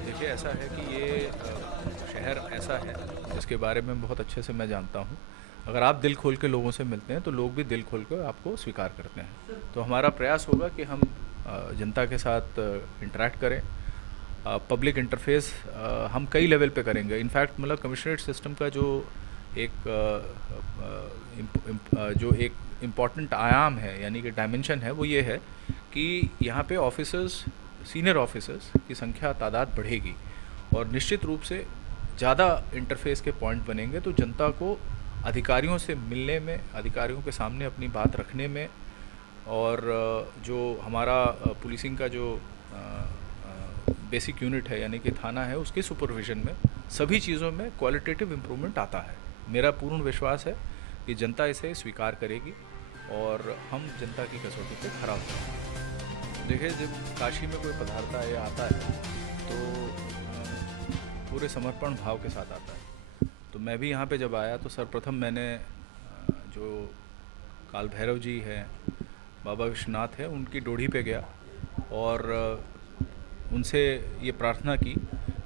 देखिए, ऐसा है कि ये शहर ऐसा है जिसके बारे में बहुत अच्छे से मैं जानता हूँ। अगर आप दिल खोल के लोगों से मिलते हैं तो लोग भी दिल खोल कर आपको स्वीकार करते हैं। तो हमारा प्रयास होगा कि हम जनता के साथ इंटरेक्ट करें। पब्लिक इंटरफेस हम कई लेवल पे करेंगे। इनफैक्ट मतलब कमिश्नरेट सिस्टम का जो एक जो एक इम्पॉर्टेंट आयाम है, यानी कि डायमेंशन है, वो ये है कि यहाँ पे ऑफिसर्स, सीनियर ऑफिसर्स की संख्या, तादाद बढ़ेगी और निश्चित रूप से ज़्यादा इंटरफेस के पॉइंट बनेंगे। तो जनता को अधिकारियों से मिलने में, अधिकारियों के सामने अपनी बात रखने में, और जो हमारा पुलिसिंग का जो बेसिक यूनिट है यानी कि थाना है, उसके सुपरविज़न में सभी चीज़ों में क्वालिटेटिव इम्प्रूवमेंट आता है। मेरा पूर्ण विश्वास है कि जनता इसे स्वीकार करेगी और हम जनता की कसौटी पे खरा उतरेंगे। देखिए, जब काशी में कोई पधारता है या आता है तो पूरे समर्पण भाव के साथ आता है। तो मैं भी यहाँ पे जब आया तो सर्वप्रथम मैंने जो काल भैरव जी हैं, बाबा विश्वनाथ है, उनकी डोढ़ी पे गया और उनसे ये प्रार्थना की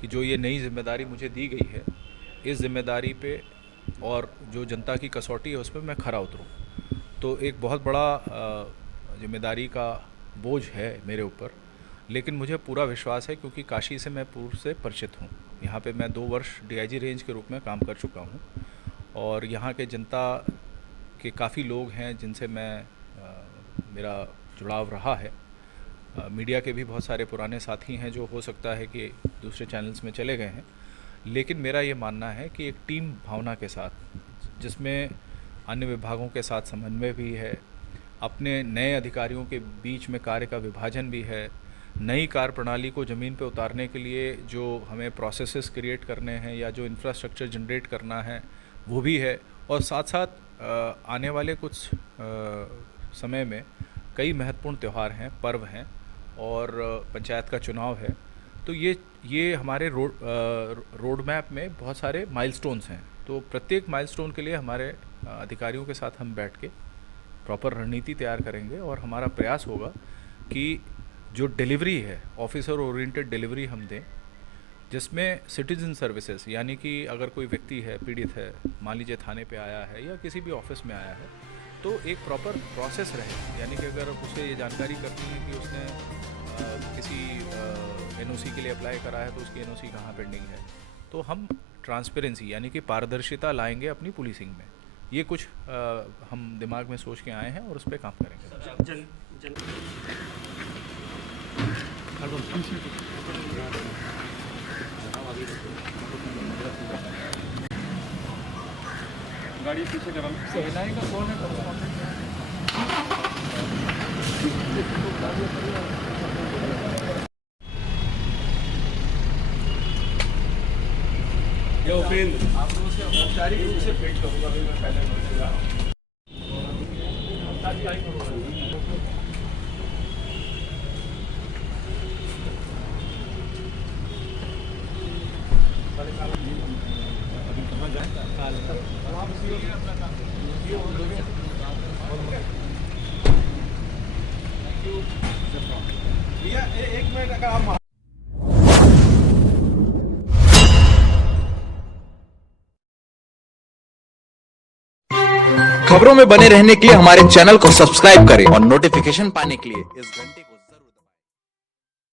कि जो ये नई जिम्मेदारी मुझे दी गई है, इस जिम्मेदारी पे और जो जनता की कसौटी है उस पर मैं खरा उतरूँ। तो एक बहुत बड़ा जिम्मेदारी का बोझ है मेरे ऊपर, लेकिन मुझे पूरा विश्वास है क्योंकि काशी से मैं पूर्व से परिचित हूँ। यहाँ पे मैं 2 वर्ष डीआईजी रेंज के रूप में काम कर चुका हूँ और यहाँ के जनता के काफ़ी लोग हैं जिनसे मेरा जुड़ाव रहा है। मीडिया के भी बहुत सारे पुराने साथी हैं जो हो सकता है कि दूसरे चैनल्स में चले गए हैं, लेकिन मेरा ये मानना है कि एक टीम भावना के साथ, जिसमें अन्य विभागों के साथ समन्वय भी है, अपने नए अधिकारियों के बीच में कार्य का विभाजन भी है, नई कार्य प्रणाली को ज़मीन पे उतारने के लिए जो हमें प्रोसेसेस क्रिएट करने हैं या जो इंफ्रास्ट्रक्चर जनरेट करना है वो भी है, और साथ साथ आने वाले कुछ समय में कई महत्वपूर्ण त्यौहार हैं, पर्व हैं और पंचायत का चुनाव है। तो ये हमारे रोड मैप में बहुत सारे माइलस्टोन्स हैं। तो प्रत्येक माइलस्टोन के लिए हमारे अधिकारियों के साथ हम बैठ के प्रॉपर रणनीति तैयार करेंगे और हमारा प्रयास होगा कि जो डिलीवरी है, ऑफिसर ओरिएंटेड डिलीवरी हम दें, जिसमें सिटीजन सर्विसेज, यानी कि अगर कोई व्यक्ति है, पीड़ित है, मान लीजिए थाने पे आया है या किसी भी ऑफिस में आया है, तो एक प्रॉपर प्रोसेस रहे। यानी कि अगर उसे ये जानकारी करनी है कि उसने किसी एनओसी के लिए अप्लाई करा है तो उसकी एनओसी कहाँ पेंडिंग है, तो हम ट्रांसपेरेंसी यानी कि पारदर्शिता लाएंगे अपनी पुलिसिंग में। ये कुछ हम दिमाग में सोच के आए हैं और उस पर काम करेंगे। गाड़ी पीछे करा सेनाई का कौन है? यो उपेंद्र, आप लोगों से औपचारिक रूप से भेंट करूँगा अभी मैं पहले एक मिनट अगर आप खबरों में बने रहने के लिए हमारे चैनल को सब्सक्राइब करें और नोटिफिकेशन पाने के लिए इस घंटे को